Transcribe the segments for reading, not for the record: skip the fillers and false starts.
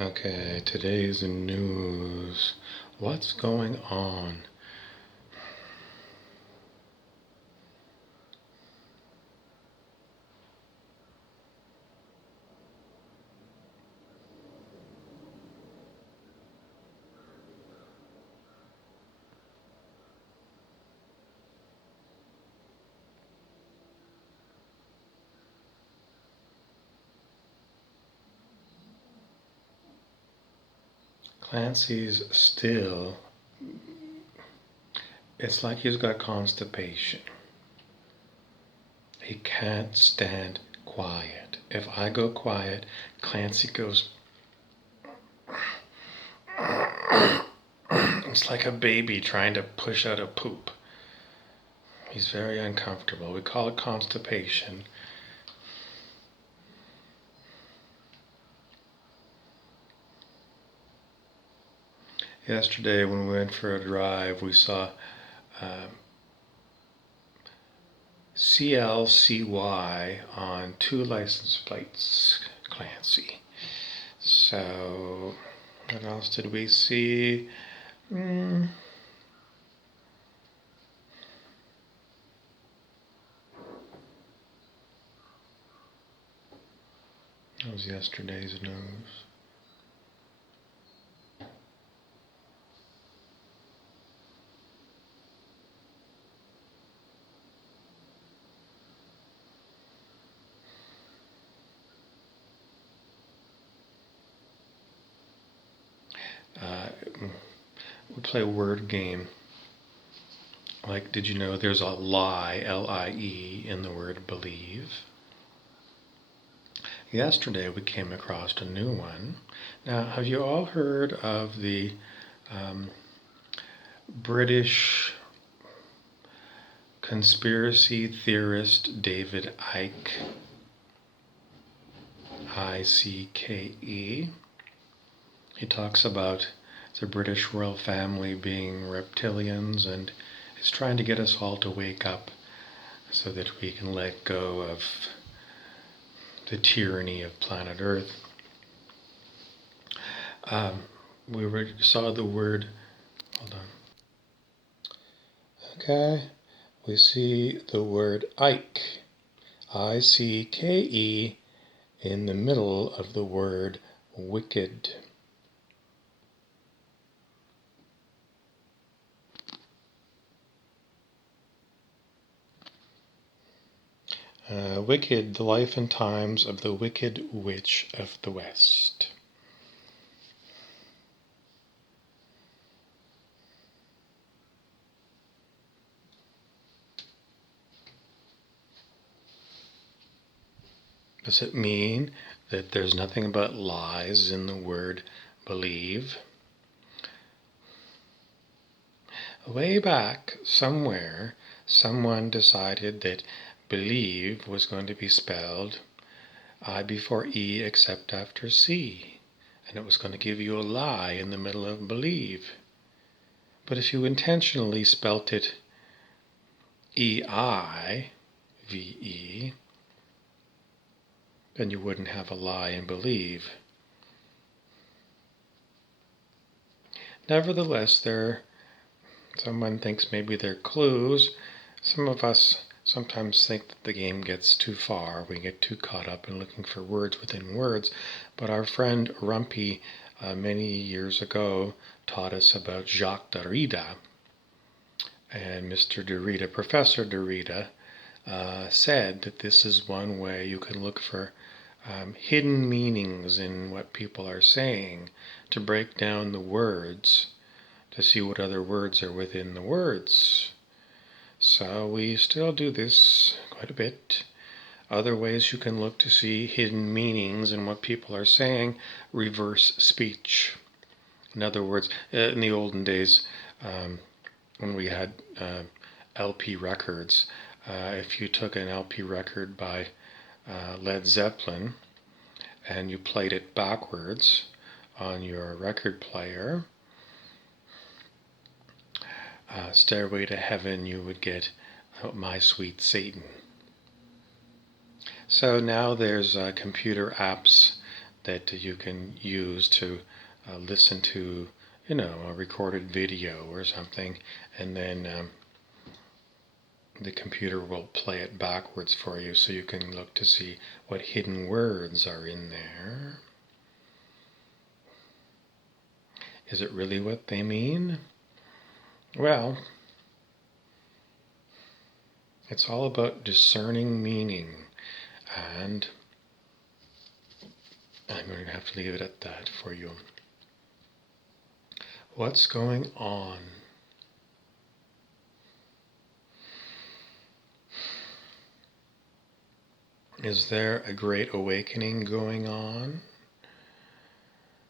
Okay, today's news. What's going on? Clancy's still, it's like he's got constipation. He can't stand quiet. If I go quiet, Clancy goes, it's like a baby trying to push out a poop. He's very uncomfortable. We call it constipation. Yesterday, when we went for a drive, we saw CLCY on 2 license plates, Clancy. So, what else did we see? That was yesterday's news. We play a word game. Like, did you know there's a lie, L-I-E, in the word believe? Yesterday we came across a new one. Now, have you all heard of the British conspiracy theorist David Icke? I-C-K-E. He talks about the British royal family being reptilians, and he's trying to get us all to wake up so that we can let go of the tyranny of planet Earth. We saw the word, hold on. Okay, we see the word Ike, I-C-K-E, in the middle of the word wicked. Wicked, the life and times of the Wicked Witch of the West. Does it mean that there's nothing but lies in the word believe? Way back somewhere, someone decided that believe was going to be spelled I before E except after C, and it was going to give you a lie in the middle of believe. But if you intentionally spelt it E-I-V-E, then you wouldn't have a lie in believe. Nevertheless, someone thinks maybe they're clues. Some of us sometimes think that the game gets too far. We get too caught up in looking for words within words. But our friend Rumpy many years ago taught us about Jacques Derrida. And Mr. Derrida, Professor Derrida, said that this is one way you can look for hidden meanings in what people are saying, to break down the words, to see what other words are within the words. So we still do this quite a bit. Other ways you can look to see hidden meanings in what people are saying: reverse speech. In other words, in the olden days, when we had LP records, if you took an LP record by Led Zeppelin and you played it backwards on your record player, Stairway to Heaven, you would get My Sweet Satan. So now there's computer apps that you can use to listen to, a recorded video or something, and then the computer will play it backwards for you so you can look to see what hidden words are in there. Is it really what they mean? Well, it's all about discerning meaning, and I'm going to have to leave it at that for you. What's going on? Is there a great awakening going on?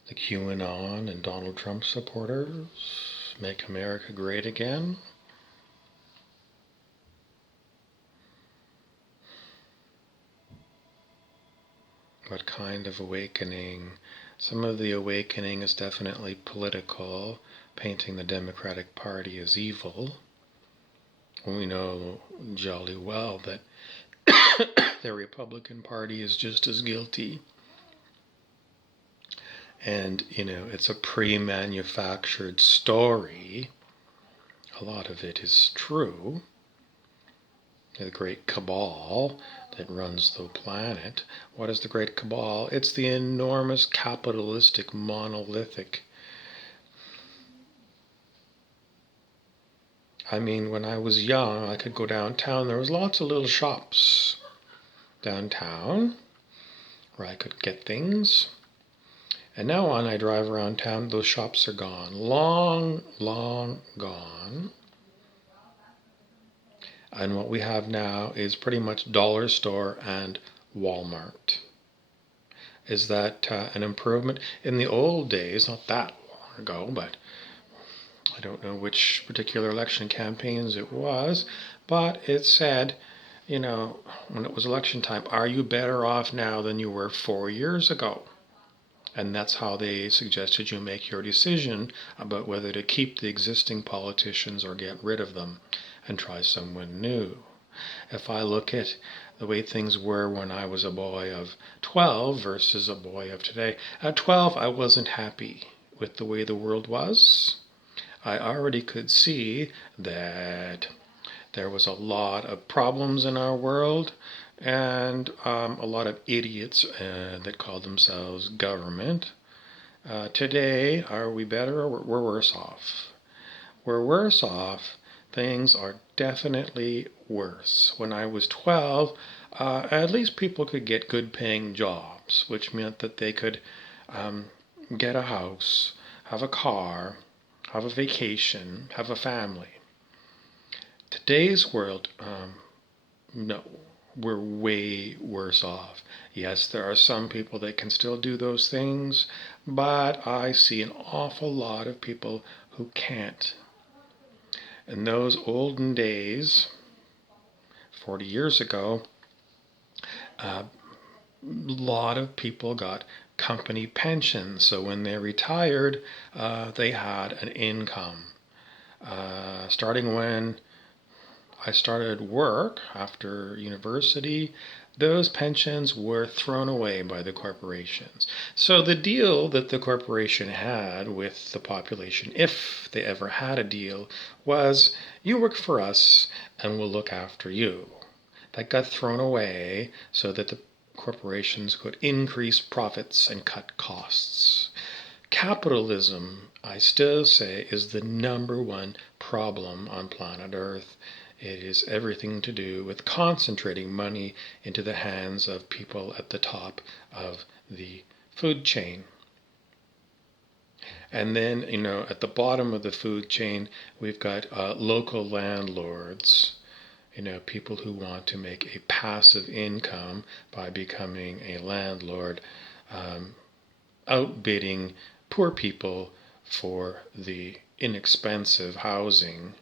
The QAnon and Donald Trump supporters make America great again? What kind of awakening? Some of the awakening is definitely political, painting the Democratic Party as evil. We know jolly well that the Republican Party is just as guilty. And, it's a pre-manufactured story. A lot of it is true. The great cabal that runs the planet. What is the great cabal? It's the enormous capitalistic monolithic. I mean, when I was young, I could go downtown. There was lots of little shops downtown where I could get things. And now when I drive around town, those shops are gone. Long, long gone. And what we have now is pretty much dollar store and Walmart. Is that an improvement? In the old days, not that long ago, but I don't know which particular election campaigns it was, but it said, when it was election time, are you better off now than you were 4 years ago? And that's how they suggested you make your decision about whether to keep the existing politicians or get rid of them and try someone new. If I look at the way things were when I was a boy of 12 versus a boy of today, at 12 I wasn't happy with the way the world was. I already could see that there was a lot of problems in our world and a lot of idiots that call themselves government. Today, are we better or we're worse off? We're worse off. Things are definitely worse. When I was 12, at least people could get good paying jobs, which meant that they could get a house, have a car, have a vacation, have a family. Today's world, no, we're way worse off. Yes, there are some people that can still do those things, but I see an awful lot of people who can't. In those olden days, 40 years ago, a lot of people got company pensions. So when they retired, they had an income. Starting when I started work after university, those pensions were thrown away by the corporations. So the deal that the corporation had with the population, if they ever had a deal, was you work for us and we'll look after you. That got thrown away so that the corporations could increase profits and cut costs. Capitalism, I still say, is the number one problem on planet Earth. It is everything to do with concentrating money into the hands of people at the top of the food chain. And then, at the bottom of the food chain, we've got local landlords, people who want to make a passive income by becoming a landlord, outbidding poor people for the inexpensive housing.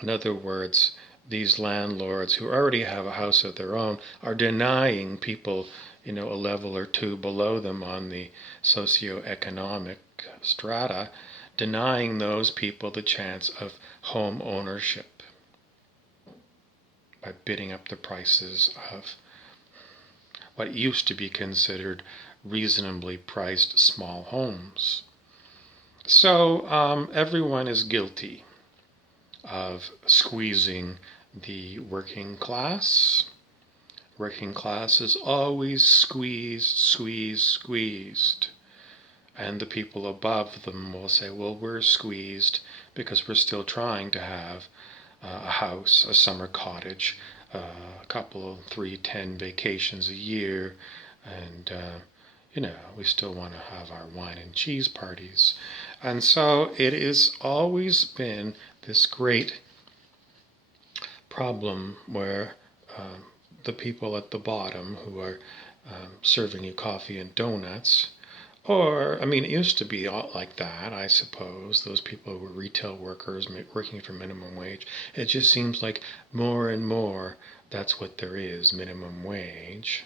In other words, these landlords who already have a house of their own are denying people, a level or two below them on the socioeconomic strata, denying those people the chance of home ownership by bidding up the prices of what used to be considered reasonably priced small homes. So everyone is guilty of squeezing the working class. Working class is always squeezed, squeezed, squeezed. And the people above them will say, well, we're squeezed because we're still trying to have a house, a summer cottage, a couple of 3-10 vacations a year, and we still want to have our wine and cheese parties. And so it has always been this great problem where the people at the bottom who are serving you coffee and donuts, or, I mean, it used to be like that, I suppose, those people who were retail workers working for minimum wage. It just seems like more and more that's what there is, minimum wage.